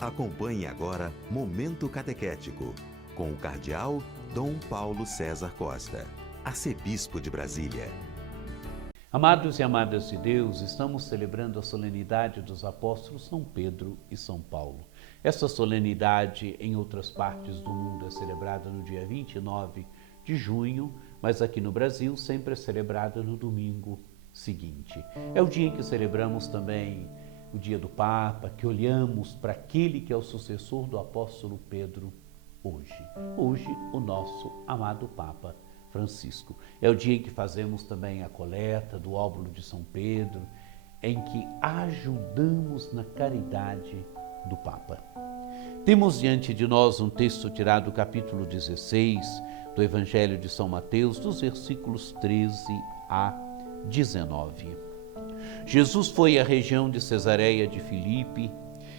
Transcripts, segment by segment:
Acompanhe agora Momento Catequético, com o Cardeal Dom Paulo César Costa, arcebispo de Brasília. Amados e amadas de Deus, estamos celebrando a solenidade dos apóstolos São Pedro e São Paulo. Essa solenidade em outras partes do mundo é celebrada no dia 29 de junho, mas aqui no Brasil sempre é celebrada no domingo seguinte. É o dia em que celebramos também o dia do Papa, que olhamos para aquele que é o sucessor do apóstolo Pedro hoje. Hoje, o nosso amado Papa Francisco. É o dia em que fazemos também a coleta do óbolo de São Pedro, em que ajudamos na caridade do Papa. Temos diante de nós um texto tirado do capítulo 16 do Evangelho de São Mateus, dos versículos 13 a 19. Jesus foi à região de Cesareia de Filipe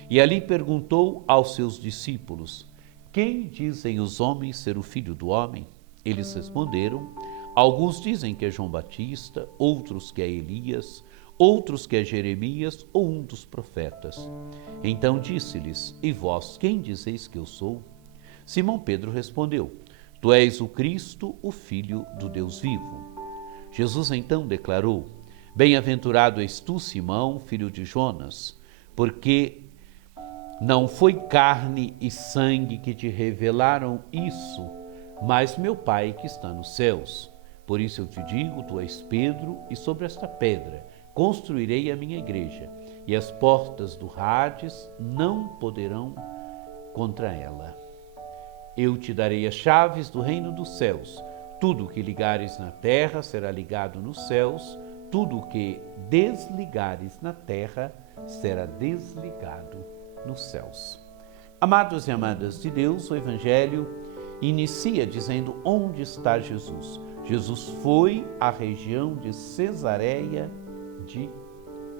e ali perguntou aos seus discípulos: quem dizem os homens ser o Filho do Homem? Eles responderam: alguns dizem que é João Batista, outros que é Elias, outros que é Jeremias ou um dos profetas. Então disse-lhes: e vós, quem dizeis que eu sou? Simão Pedro respondeu: tu és o Cristo, o Filho do Deus vivo. Jesus então declarou: bem-aventurado és tu, Simão, filho de Jonas, porque não foi carne e sangue que te revelaram isso, mas meu Pai que está nos céus. Por isso eu te digo, tu és Pedro, e sobre esta pedra construirei a minha igreja, e as portas do Hades não poderão contra ela. Eu te darei as chaves do reino dos céus. Tudo o que ligares na terra será ligado nos céus, tudo o que desligares na terra será desligado nos céus. Amados e amadas de Deus, o Evangelho inicia dizendo onde está Jesus. Jesus foi à região de Cesareia de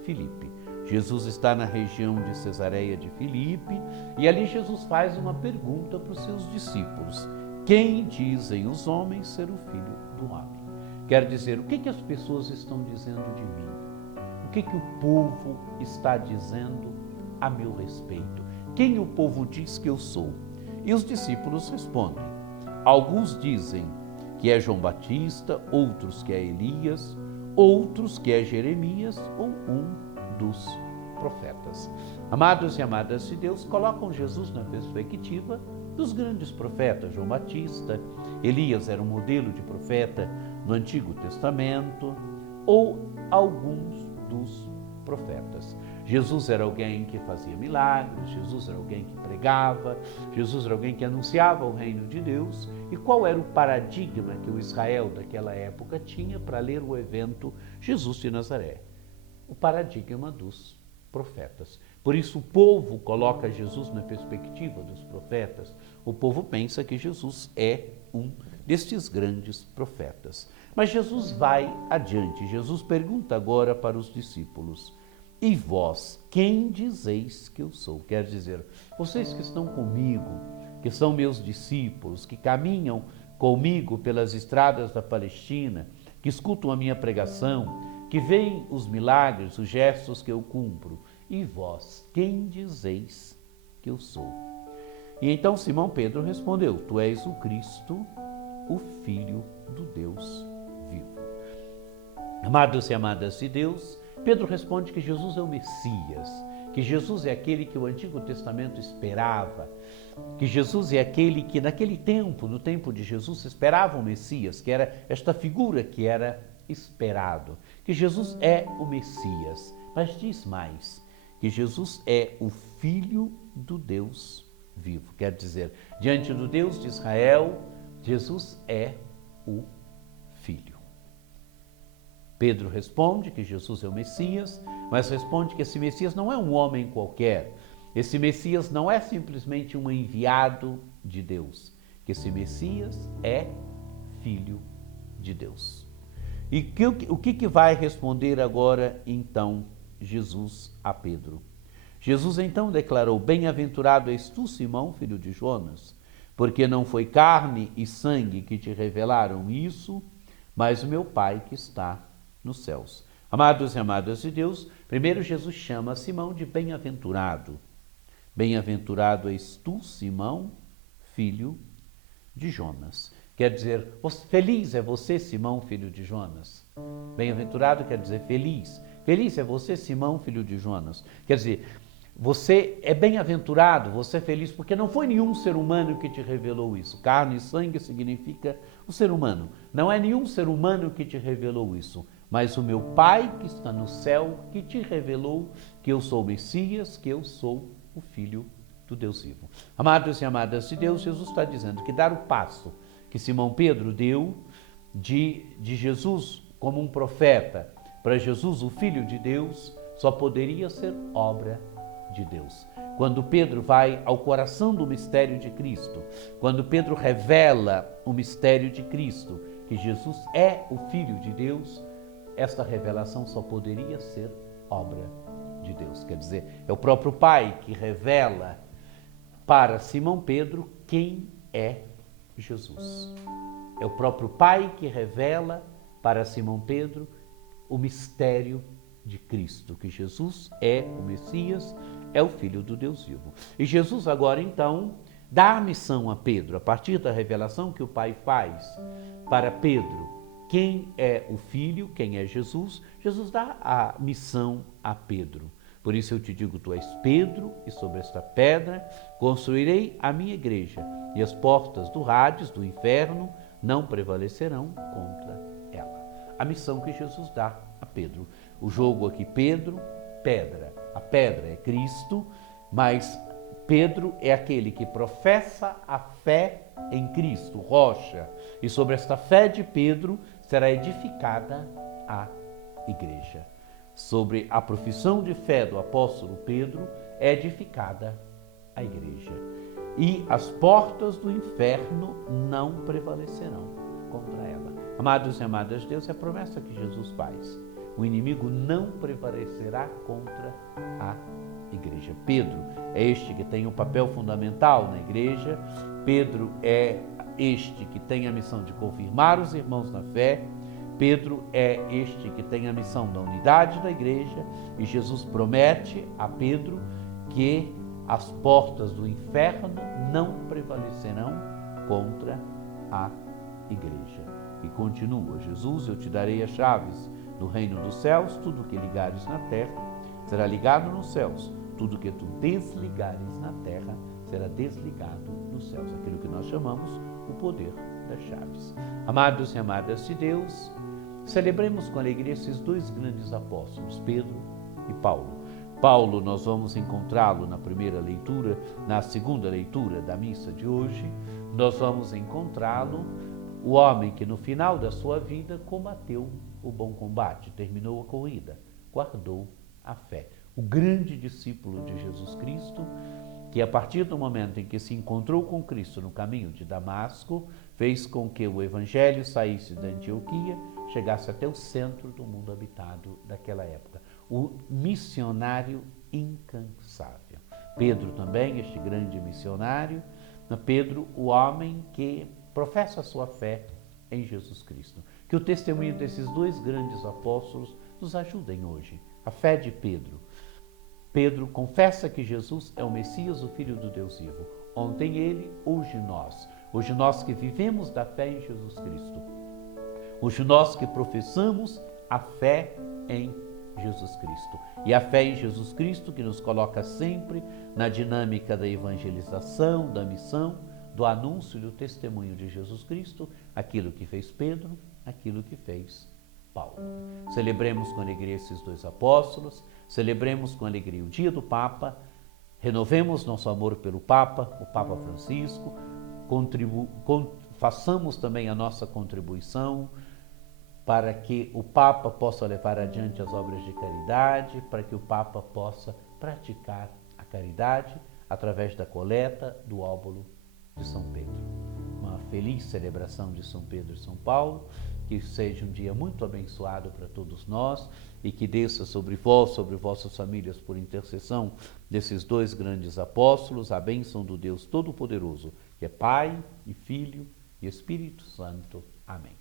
Filipe. Jesus está na região de Cesareia de Filipe e ali Jesus faz uma pergunta para os seus discípulos: quem dizem os homens ser o Filho do Homem? Quer dizer, o que as pessoas estão dizendo de mim? O que o povo está dizendo a meu respeito? Quem o povo diz que eu sou? E os discípulos respondem: alguns dizem que é João Batista, outros que é Elias, outros que é Jeremias ou um dos profetas. Amados e amadas de Deus, colocam Jesus na perspectiva dos grandes profetas. João Batista, Elias era um modelo de profeta no Antigo Testamento, ou alguns dos profetas. Jesus era alguém que fazia milagres, Jesus era alguém que pregava, Jesus era alguém que anunciava o reino de Deus. E qual era o paradigma que o Israel daquela época tinha para ler o evento Jesus de Nazaré? O paradigma dos profetas. Por isso o povo coloca Jesus na perspectiva dos profetas. O povo pensa que Jesus é um destes grandes profetas. Mas Jesus vai adiante. Jesus pergunta agora para os discípulos: e vós, quem dizeis que eu sou? Quer dizer, vocês que estão comigo, que são meus discípulos, que caminham comigo pelas estradas da Palestina, que escutam a minha pregação, que veem os milagres, os gestos que eu cumpro. E vós, quem dizeis que eu sou? E então Simão Pedro respondeu: tu és o Cristo, o Filho do Deus vivo. Amados e amadas de Deus, Pedro responde que Jesus é o Messias, que Jesus é aquele que o Antigo Testamento esperava, que Jesus é aquele que naquele tempo, no tempo de Jesus, se esperava o Messias, que era esta figura que era esperado, que Jesus é o Messias. Mas diz mais, que Jesus é o Filho do Deus vivo. Quer dizer, diante do Deus de Israel, Jesus é o Filho. Pedro responde que Jesus é o Messias, mas responde que esse Messias não é um homem qualquer. Esse Messias não é simplesmente um enviado de Deus, que esse Messias é Filho de Deus. E o que vai responder agora, então, Jesus a Pedro? Jesus então declarou: bem-aventurado és tu, Simão, filho de Jonas, porque não foi carne e sangue que te revelaram isso, mas o meu Pai que está nos céus. Amados e amadas de Deus, primeiro Jesus chama Simão de bem-aventurado. Bem-aventurado és tu, Simão, filho de Jonas. Quer dizer, feliz é você, Simão, filho de Jonas. Bem-aventurado quer dizer feliz. Feliz é você, Simão, filho de Jonas. Quer dizer, você é bem-aventurado, você é feliz, porque não foi nenhum ser humano que te revelou isso. Carne e sangue significa o ser humano. Não é nenhum ser humano que te revelou isso, mas o meu Pai que está no céu, que te revelou que eu sou o Messias, que eu sou o Filho do Deus vivo. Amados e amadas de Deus, Jesus está dizendo que dar o passo que Simão Pedro deu de Jesus como um profeta para Jesus, o Filho de Deus, só poderia ser obra de Deus. Quando Pedro vai ao coração do mistério de Cristo, quando Pedro revela o mistério de Cristo, que Jesus é o Filho de Deus, esta revelação só poderia ser obra de Deus. Quer dizer, é o próprio Pai que revela para Simão Pedro quem é Jesus. É o próprio Pai que revela para Simão Pedro o mistério de Cristo, que Jesus é o Messias, é o Filho do Deus vivo. E Jesus agora então dá a missão a Pedro, a partir da revelação que o Pai faz para Pedro, quem é o Filho, quem é Jesus, Jesus dá a missão a Pedro. Por isso eu te digo, tu és Pedro, e sobre esta pedra construirei a minha igreja, e as portas do Hades, do inferno, não prevalecerão contra ela. A missão que Jesus dá a Pedro. O jogo aqui, Pedro, pedra. A pedra é Cristo, mas Pedro é aquele que professa a fé em Cristo, rocha. E sobre esta fé de Pedro será edificada a igreja. Sobre a profissão de fé do apóstolo Pedro é edificada a igreja. E as portas do inferno não prevalecerão contra ela. Amados e amadas de Deus, é a promessa que Jesus faz. O inimigo não prevalecerá contra a igreja. Pedro é este que tem um papel fundamental na igreja. Pedro é este que tem a missão de confirmar os irmãos na fé. Pedro é este que tem a missão da unidade da igreja. E Jesus promete a Pedro que as portas do inferno não prevalecerão contra a igreja. E continua, Jesus, eu te darei as chaves do reino dos céus, tudo que ligares na terra será ligado nos céus, tudo que tu desligares na terra será desligado nos céus. Aquilo que nós chamamos o poder das chaves. Amados e amadas de Deus, celebremos com alegria esses dois grandes apóstolos, Pedro e Paulo. Paulo, nós vamos encontrá-lo na primeira leitura, na segunda leitura da missa de hoje, nós vamos encontrá-lo, o homem que no final da sua vida combateu o bom combate, terminou a corrida, guardou a fé. O grande discípulo de Jesus Cristo, que a partir do momento em que se encontrou com Cristo no caminho de Damasco, fez com que o evangelho saísse da Antioquia, chegasse até o centro do mundo habitado daquela época. O missionário incansável. Pedro também, este grande missionário. Pedro, o homem que professa a sua fé em Jesus Cristo. Que o testemunho desses dois grandes apóstolos nos ajudem hoje. A fé de Pedro. Pedro confessa que Jesus é o Messias, o Filho do Deus vivo. Ontem ele, hoje nós. Hoje nós que vivemos da fé em Jesus Cristo. Hoje nós que professamos a fé em Jesus Cristo. E a fé em Jesus Cristo que nos coloca sempre na dinâmica da evangelização, da missão, do anúncio e do testemunho de Jesus Cristo, aquilo que fez Pedro, aquilo que fez Paulo. Celebremos com alegria esses dois apóstolos, celebremos com alegria o dia do Papa, renovemos nosso amor pelo Papa, o Papa Francisco, façamos também a nossa contribuição para que o Papa possa levar adiante as obras de caridade, para que o Papa possa praticar a caridade através da coleta do óbolo de São Pedro. Uma feliz celebração de São Pedro e São Paulo, que seja um dia muito abençoado para todos nós e que desça sobre vós, sobre vossas famílias, por intercessão desses dois grandes apóstolos, a bênção do Deus Todo-Poderoso, que é Pai e Filho e Espírito Santo. Amém.